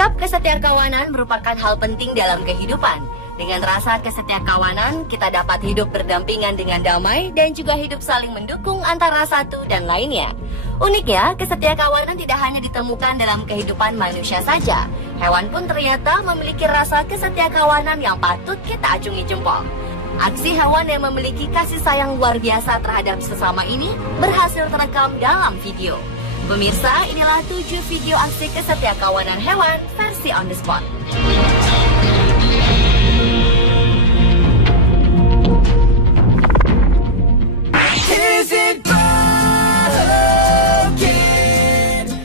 Sikap kesetiakawanan merupakan hal penting dalam kehidupan. Dengan rasa kesetiakawanan, kita dapat hidup berdampingan dengan damai dan juga hidup saling mendukung antara satu dan lainnya. Uniknya, kesetiakawanan tidak hanya ditemukan dalam kehidupan manusia saja. Hewan pun ternyata memiliki rasa kesetiakawanan yang patut kita acungi jempol. Aksi hewan yang memiliki kasih sayang luar biasa terhadap sesama ini berhasil terekam dalam video. Pemirsa, inilah 7 video aksi kesetiakawanan hewan versi on the spot.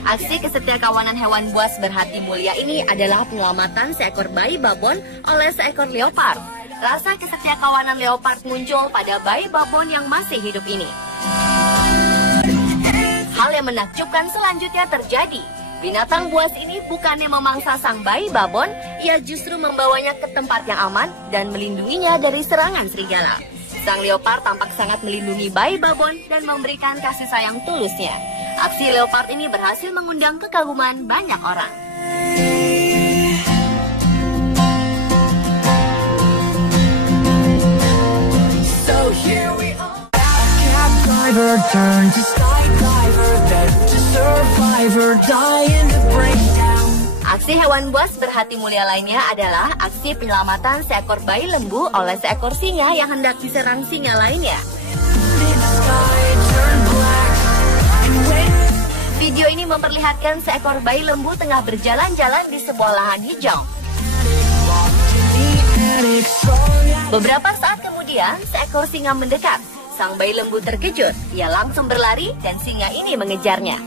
Aksi kesetiakawanan hewan buas berhati mulia ini adalah penyelamatan seekor bayi babon oleh seekor leopard. Rasa kesetiakawanan leopard muncul pada bayi babon yang masih hidup ini. Hal yang menakjubkan selanjutnya terjadi. Binatang buas ini bukannya memangsa sang bayi babon, ia justru membawanya ke tempat yang aman dan melindunginya dari serangan serigala. Sang leopard tampak sangat melindungi bayi babon dan memberikan kasih sayang tulusnya. Aksi leopard ini berhasil mengundang kekaguman banyak orang. So here we are. Cab driver turned to skydiver, then to survivor, dying to break down. Aksi hewan buas berhati mulia lainnya adalah aksi penyelamatan seekor bayi lembu oleh seekor singa yang hendak diserang singa lainnya. Video ini memperlihatkan seekor bayi lembu tengah berjalan-jalan di sebuah lahan hijau. Beberapa saat kemudian, seekor singa mendekat. Sang bayi lembu terkejut, ia langsung berlari dan singa ini mengejarnya.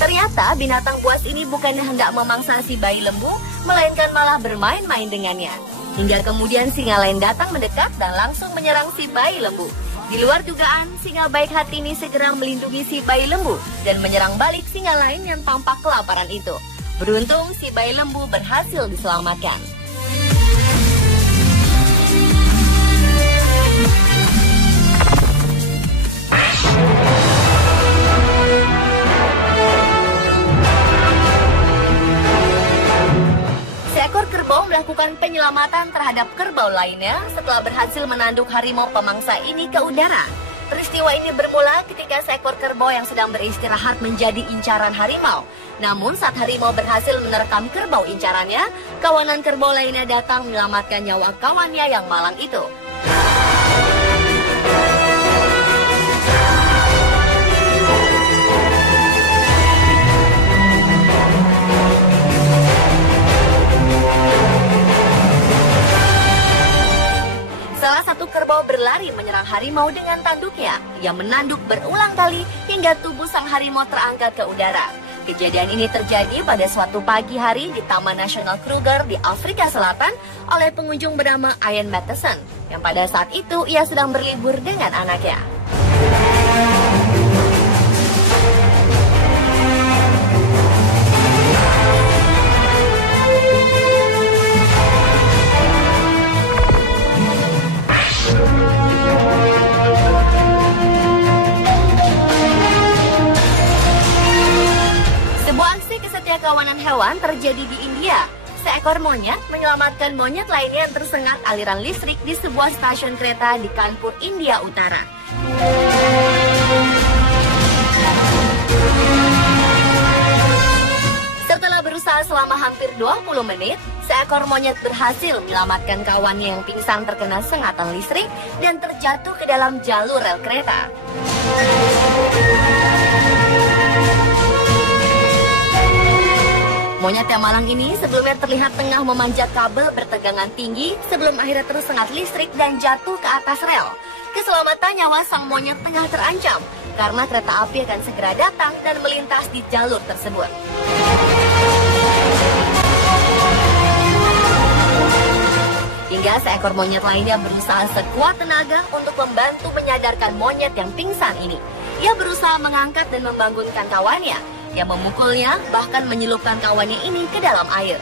Ternyata binatang buas ini bukannya hendak memangsa si bayi lembu, melainkan malah bermain-main dengannya. Hingga kemudian singa lain datang mendekat dan langsung menyerang si bayi lembu. Di luar dugaan, singa baik hati ini segera melindungi si bayi lembu dan menyerang balik singa lain yang tampak kelaparan itu. Beruntung si bayi lembu berhasil diselamatkan. Seekor kerbau melakukan penyelamatan terhadap kerbau lainnya setelah berhasil menanduk harimau pemangsa ini ke udara. Peristiwa ini bermula ketika seekor kerbau yang sedang beristirahat menjadi incaran harimau. Namun saat harimau berhasil menerkam kerbau incarannya, kawanan kerbau lainnya datang menyelamatkan nyawa kawannya yang malang itu. Salah satu kerbau berlari menyerang harimau dengan tanduknya. Ia menanduk berulang kali hingga tubuh sang harimau terangkat ke udara. Kejadian ini terjadi pada suatu pagi hari di Taman Nasional Kruger di Afrika Selatan oleh pengunjung bernama Ian Matheson, yang pada saat itu ia sedang berlibur dengan anaknya. Kawanan hewan terjadi di India. Seekor monyet menyelamatkan monyet lainnya yang tersengat aliran listrik di sebuah stasiun kereta di Kanpur, India Utara. Setelah berusaha selama hampir 20 menit, seekor monyet berhasil menyelamatkan kawannya yang pingsan terkena sengatan listrik dan terjatuh ke dalam jalur rel kereta. Monyet yang malang ini sebelumnya terlihat tengah memanjat kabel bertegangan tinggi sebelum akhirnya tersengat listrik dan jatuh ke atas rel. Keselamatan nyawa sang monyet tengah terancam karena kereta api akan segera datang dan melintas di jalur tersebut. Hingga seekor monyet lainnya berusaha sekuat tenaga untuk membantu menyadarkan monyet yang pingsan ini. Ia berusaha mengangkat dan membangunkan kawannya, yang memukulnya bahkan menyelupkan kawannya ini ke dalam air.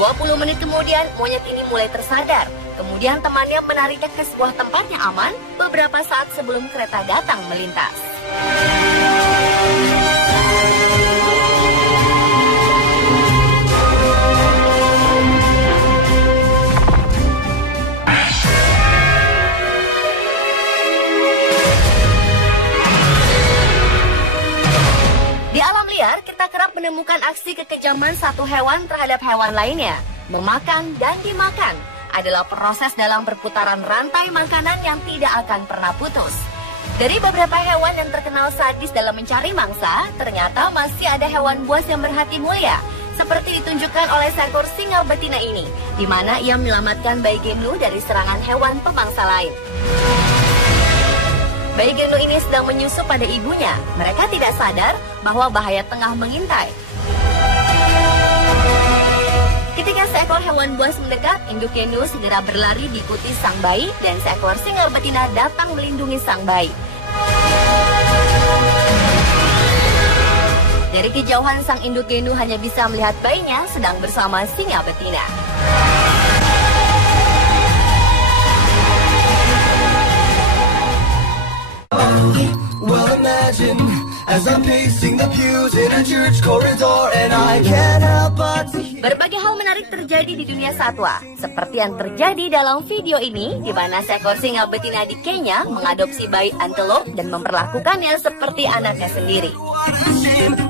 20 menit kemudian, monyet ini mulai tersadar. Kemudian temannya menariknya ke sebuah tempat yang aman beberapa saat sebelum kereta datang melintas. Di alam liar, kita kerap menemukan aksi kekejaman satu hewan terhadap hewan lainnya. Memakan dan dimakan adalah proses dalam perputaran rantai makanan yang tidak akan pernah putus. Dari beberapa hewan yang terkenal sadis dalam mencari mangsa, ternyata masih ada hewan buas yang berhati mulia, seperti ditunjukkan oleh seekor singa betina ini, di mana ia menyelamatkan bayi Genu dari serangan hewan pemangsa lain. Bayi Genu ini sedang menyusu pada ibunya. Mereka tidak sadar bahwa bahaya tengah mengintai. Ketika seekor hewan buas mendekat, induk Genu segera berlari diikuti sang bayi dan seekor singa betina datang melindungi sang bayi. Dari kejauhan, sang induk Genu hanya bisa melihat bayinya sedang bersama singa betina. Well, imagine as I'm pacing the pews in a church corridor and I can't help but to hear. Berbagai hal menarik terjadi di dunia satwa, seperti yang terjadi dalam video ini, di mana seekor singa betina di Kenya mengadopsi bayi antelope dan memperlakukannya seperti anaknya sendiri.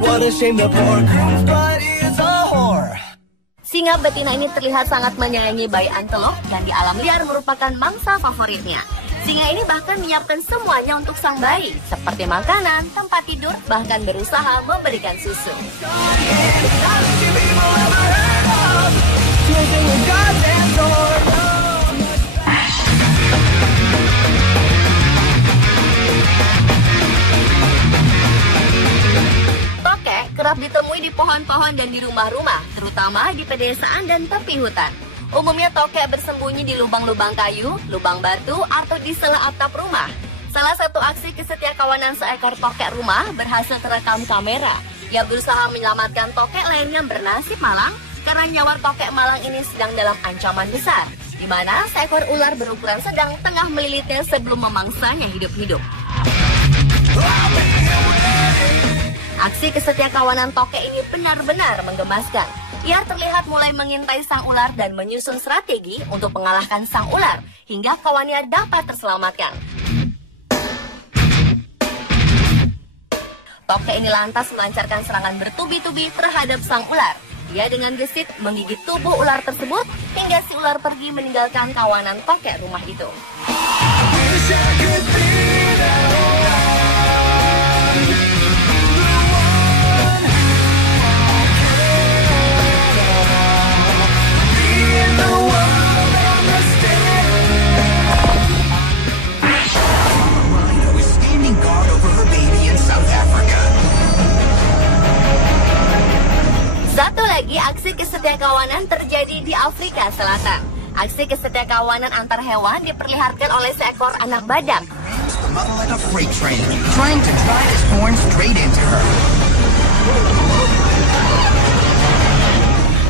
What a shame the poor groom's bride is a whore. Singa betina ini terlihat sangat menyayangi bayi antelope dan di alam liar merupakan mangsa favoritnya. Singa ini bahkan menyiapkan semuanya untuk sang bayi, seperti makanan, tempat tidur, bahkan berusaha memberikan susu. Tokek kerap ditemui di pohon-pohon dan di rumah-rumah, terutama di pedesaan dan tepi hutan. Umumnya tokek bersembunyi di lubang-lubang kayu, lubang batu, atau di sela atap rumah. Salah satu aksi kesetiakawanan seekor tokek rumah berhasil terekam kamera. Ia berusaha menyelamatkan tokek lain yang bernasib malang karena nyawa tokek malang ini sedang dalam ancaman besar, di mana seekor ular berukuran sedang tengah melilitnya sebelum memangsanya hidup-hidup. Aksi kesetiakawanan tokek ini benar-benar menggemaskan. Ia terlihat mulai mengintai sang ular dan menyusun strategi untuk mengalahkan sang ular hingga kawannya dapat terselamatkan. Tokek ini lantas melancarkan serangan bertubi-tubi terhadap sang ular. Ia dengan gesit menggigit tubuh ular tersebut hingga si ular pergi meninggalkan kawanan tokek rumah itu. Satu lagi aksi kesetiakawanan terjadi di Afrika Selatan. Aksi kesetiakawanan antar hewan diperlihatkan oleh seekor anak badak.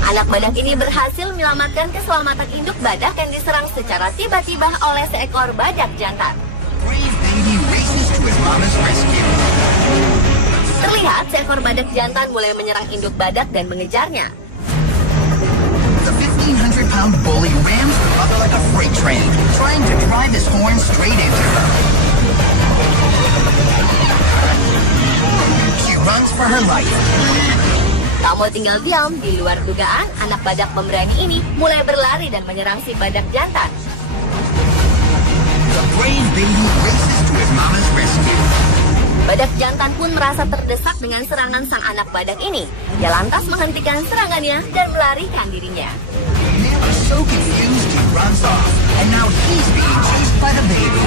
Anak badak ini berhasil menyelamatkan keselamatan induk badak yang diserang secara tiba-tiba oleh seekor badak jantan. Terlihat seekor badak jantan mulai menyerang induk badak dan mengejarnya. The 1,500-pound bully rams the mother like a freight train, trying to drive his horn straight into her. She runs for her life. Tak mau tinggal diam, di luar dugaan, anak badak pemberani ini mulai berlari dan menyerang si badak jantan. The brave baby races to his mama's rescue. Badak jantan pun merasa terdesak dengan serangan sang anak badak ini. Dia lantas menghentikan serangannya dan melarikan dirinya. Male is so confused he runs off, and now he's being chased by the baby.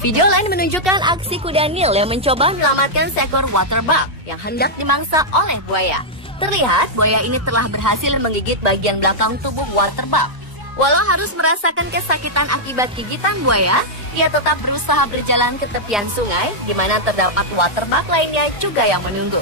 Video lain menunjukkan aksi kuda Nil yang mencoba menyelamatkan seekor waterbug yang hendak dimangsa oleh buaya. Terlihat buaya ini telah berhasil menggigit bagian belakang tubuh waterbug. Walau harus merasakan kesakitan akibat gigitan buaya, ia tetap berusaha berjalan ke tepian sungai, di mana terdapat waterbug lainnya juga yang menunggu.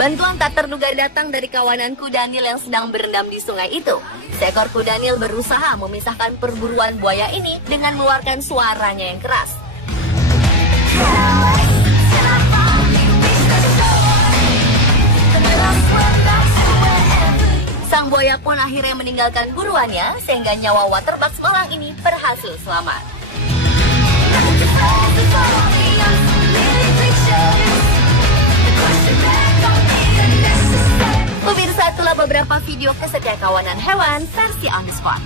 Bantuan tak terduga datang dari kawanan kuda Nil yang sedang berendam di sungai itu. Seekor kuda Nil berusaha memisahkan perburuan buaya ini dengan mengeluarkan suaranya yang keras. Sang buaya pun akhirnya meninggalkan buruannya, sehingga nyawa waterbug malang ini berhasil selamat. Pemirsa, itulah beberapa video kesetiakawanan hewan versi on the spot.